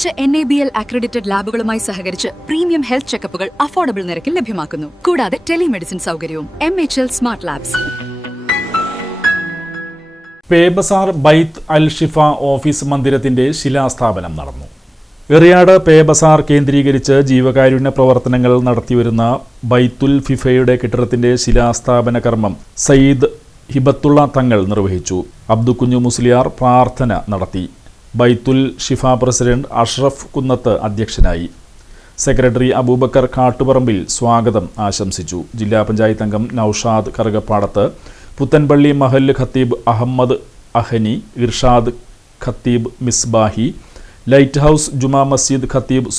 മികച്ച NABL accredited ലാബുകളുമായി സഹകരിച്ച് premium health ചെക്കപ്പുകൾ affordable നിരക്കിൽ ലഭ്യമാക്കുന്നു. കൂടാതെ ടെലിമെഡിസിൻ സൗകര്യവും. MHL smart labs. പേബസാർ ബൈത്ത് അൽ ഷിഫ ഓഫീസ് മന്ദിരത്തിന്റെ ശിലാസ്ഥാപനം നടന്നു. എറിയാട് പേബസാർ കേന്ദ്രീകരിച്ച് ജീവകാരുണ്യ പ്രവർത്തനങ്ങൾ നടത്തിവരുന്ന ബൈത്തുൽ ഫിഫയുടെ കെട്ടിടത്തിന്റെ ശിലാസ്ഥാപന കർമ്മം സയ്യിദ് ഹിബത്തുള്ള തങ്ങൾ നിർവഹിച്ചു. അബ്ദുക്കുഞ്ഞു മുസ്ലിയാർ പ്രാർത്ഥന നടത്തി. ബൈത്തുൽ ഷിഫ പ്രസിഡന്റ് അഷ്റഫ് കുന്നത്ത് അധ്യക്ഷനായി. സെക്രട്ടറി അബൂബക്കർ കാട്ടുപറമ്പിൽ സ്വാഗതം ആശംസിച്ചു. ജില്ലാ പഞ്ചായത്ത് അംഗം നൌഷാദ് കറുകപ്പാടത്ത്, പുത്തൻപള്ളി മഹല്ല് ഖത്തീബ് അഹമ്മദ് അഹനി, ഇർഷാദ് ഖത്തീബ് മിസ്ബാഹി, ലൈറ്റ് ഹൗസ് ജുമാ മസ്ജിദ് ഖത്തീബ്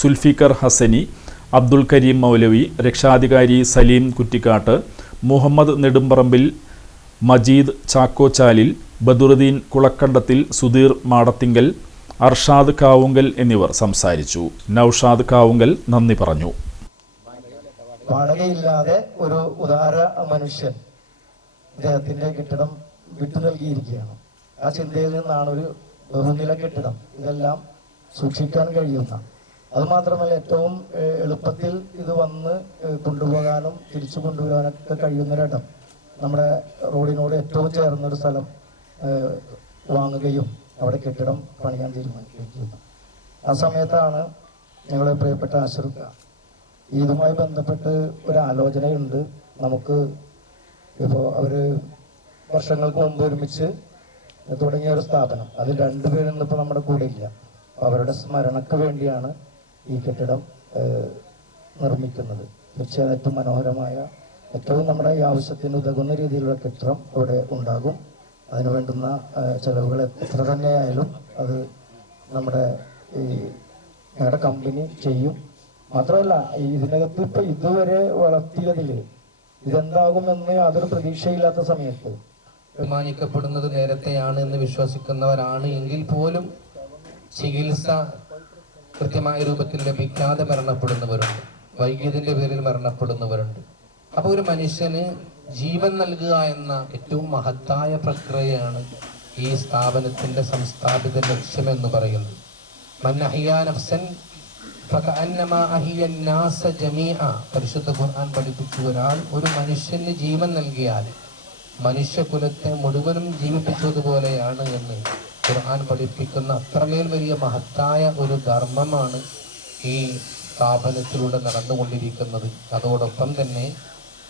സുൽഫിക്കർ ഹസനി, അബ്ദുൽ കരീം മൗലവി, രക്ഷാധികാരി സലീം കുറ്റിക്കാട്ട്, മുഹമ്മദ് നെടുമ്പറമ്പിൽ, മജീദ് ചാക്കോച്ചാലിൽ, ബദുറുദ്ദീൻ കുളക്കണ്ടത്തിൽ, സുധീർ മാടത്തിങ്കൽ, അർഷാദ് കാവുങ്കൽ എന്നിവർ സംസാരിച്ചു. നൌഷാദ് കാവുങ്കൽ നന്ദി പറഞ്ഞു. വാടകയില്ലാതെ ഒരു ഉദാര മനുഷ്യൻ അദ്ദേഹത്തിന്റെ കെട്ടിടം വിട്ടു നൽകിയിരിക്കുകയാണ്. ആ ചിന്തയിൽ നിന്നാണ് ഒരു ബഹുനില കെട്ടിടം ഇതെല്ലാം സൂക്ഷിക്കാൻ കഴിയുന്ന, അതുമാത്രമല്ല ഏറ്റവും എളുപ്പത്തിൽ ഇത് വന്ന് കൊണ്ടുപോകാനും തിരിച്ചു കൊണ്ടുവരാനൊക്കെ കഴിയുന്നൊരിടം, നമ്മുടെ റോഡിനോട് ഏറ്റവും ചേർന്നൊരു സ്ഥലം വാങ്ങുകയും അവിടെ കെട്ടിടം പണിയാൻ തീരുമാനിക്കുകയും ചെയ്യുന്നു. ആ സമയത്താണ് ഞങ്ങളുടെ പ്രിയപ്പെട്ട അഷ്റഫ് ഇതുമായി ബന്ധപ്പെട്ട് ഒരു ആലോചനയുണ്ട്. നമുക്ക് ഇപ്പോൾ അവർ വർഷങ്ങൾക്ക് മുമ്പ് ഒരുമിച്ച് തുടങ്ങിയ ഒരു സ്ഥാപനം, അതിൽ രണ്ടുപേരും ഇന്നിപ്പോൾ നമ്മുടെ കൂടെ ഇല്ല. അവരുടെ സ്മരണക്ക് വേണ്ടിയാണ് ഈ കെട്ടിടം നിർമ്മിക്കുന്നത്. തീർച്ചയായും ഏറ്റവും മനോഹരമായ, ഏറ്റവും നമ്മുടെ ഈ ആവശ്യത്തിന് ഉതകുന്ന രീതിയിലുള്ള കെട്ടിടം ഇവിടെ ഉണ്ടാകും. അതിന് വേണ്ടുന്ന ചെലവുകൾ എത്ര തന്നെയായാലും അത് നമ്മുടെ ഞങ്ങളുടെ കമ്പനി ചെയ്യും. മാത്രമല്ല ഇതിനകത്ത് ഇപ്പം ഇതുവരെ വളർത്തിയതിൽ ഇതെന്താകുമെന്ന് യാതൊരു പ്രതീക്ഷയില്ലാത്ത സമയത്ത് തീരുമാനിക്കപ്പെടുന്നത് നേരത്തെയാണ് എന്ന് വിശ്വസിക്കുന്നവരാണ് എങ്കിൽ പോലും ചികിത്സ കൃത്യമായ രൂപത്തിൽ ലഭിക്കാതെ മരണപ്പെടുന്നവരുണ്ട്, വൈകിയതിൻ്റെ പേരിൽ മരണപ്പെടുന്നവരുണ്ട്. അപ്പോൾ ഒരു മനുഷ്യന് ജീവൻ നൽകുക എന്ന ഏറ്റവും മഹത്തായ പ്രക്രിയയാണ് ഈ സ്ഥാപനത്തിൻ്റെ സംസ്ഥാപിത ലക്ഷ്യമെന്ന് പറയുന്നത്. പരിശുദ്ധ ഖുർആൻ പഠിപ്പിച്ചു, ഒരാൾ ഒരു മനുഷ്യന് ജീവൻ നൽകിയാൽ മനുഷ്യകുലത്തെ മുഴുവനും ജീവിപ്പിച്ചതുപോലെയാണ് എന്ന് ഖുർആൻ പഠിപ്പിക്കുന്ന അത്രമേൽ വലിയ മഹത്തായ ഒരു ധർമ്മമാണ് ഈ സ്ഥാപനത്തിലൂടെ നടന്നുകൊണ്ടിരിക്കുന്നത്. അതോടൊപ്പം തന്നെ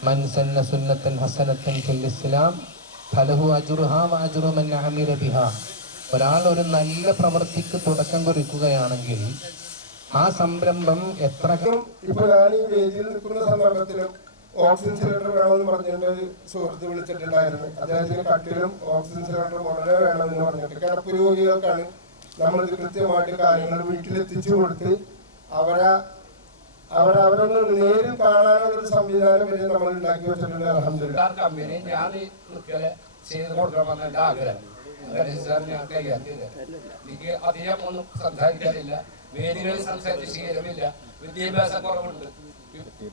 മൻ സന്ന സുന്നത്തൻ ഹസനത്തൻ ഫിൽ ഇസ്ലാം ഫലഹു അജ്റുഹാ വഅജ്റു മൻ അമില ബിഹാ. ഒരാൾ ഒരു നല്ല പ്രവൃത്തിക്ക് തുടക്കം കുറിക്കുകയാണെങ്കിൽ ആ സംരംഭം എത്ര ഇപ്പോൾ ഞാൻ ഈ വേദിയിൽ നിൽക്കുന്ന സന്ദർഭത്തിലും ഓക്സിജൻ സിലിണ്ടർ വേണമെന്ന് പറഞ്ഞുകൊണ്ട് ഒരു സുഹൃത്ത് വിളിച്ചിട്ടുണ്ടായിരുന്നു. അദ്ദേഹത്തിന് കട്ടിലും ഓക്സിജൻ സിലിണ്ടറും വളരെ വേണമെന്ന് പറഞ്ഞിട്ട് കിടപ്പ് രോഗികൾക്കാണ് നമ്മളിത് കൃത്യമായിട്ട് കാര്യങ്ങൾ വീട്ടിലെത്തിച്ചു കൊടുത്ത് അവരൊന്ന് നേരിൽ കാണാനുള്ളൊരു സംവിധാനം വരെ നമ്മൾ ഉണ്ടാക്കി വെച്ചിട്ടുണ്ട്. അൽഹംദുലില്ലാഹ്. കമ്പനി ഞാൻ ചെയ്ത് കൊടുക്കണമെന്ന് എൻ്റെ ആഗ്രഹം. എനിക്ക് അധികം ഒന്നും സംസാരിക്കാനില്ല, വേദികളിൽ സംസാരിച്ച് ശീലമില്ല, വിദ്യാഭ്യാസ കുറവുണ്ട്,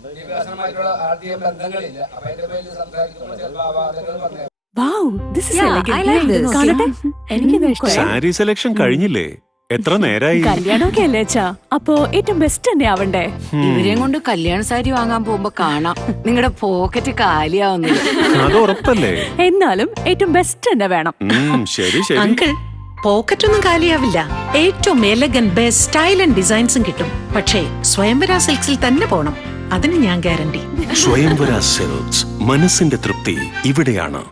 വിദ്യാഭ്യാസമായിട്ടുള്ള ആദ്യ ബന്ധങ്ങളില്ല. അപ്പൊ അതിന്റെ പേരിൽ സംസാരിക്കുമ്പോൾ ചില അവാദങ്ങൾ പറഞ്ഞു. സാരി സെലക്ഷൻ കഴിഞ്ഞില്ലേ? എത്ര നേരായി? കല്യാണമൊക്കെ അല്ലേ അച്ഛാ, അപ്പോ ഏറ്റവും ബെസ്റ്റ് തന്നെ ആവണ്ടേ? ഇവരെയും കൊണ്ട് കല്യാണ സാരി വാങ്ങാൻ പോകുമ്പോ കാണാം നിങ്ങളുടെ പോക്കറ്റ് കാലിയാവുന്നത്. അത് ഉറപ്പല്ലേ? എന്നാലും ഏറ്റവും ബെസ്റ്റ് തന്നെ വേണം. ശരി ശരി അങ്കിൾ, പോക്കറ്റ് ഒന്നും കാലിയാവില്ല. ഏറ്റവും എലഗൻ ബെസ്റ്റ് സ്റ്റൈൽ ആൻഡ് ഡിസൈൻസും കിട്ടും. പക്ഷേ സ്വയംവര സിൽക്സിൽ തന്നെ പോണം, അതിന് ഞാൻ ഗ്യാരണ്ടി. സ്വയംവര സിൽക്സ്, മനസ്സിന്റെ തൃപ്തി ഇവിടെയാണ്.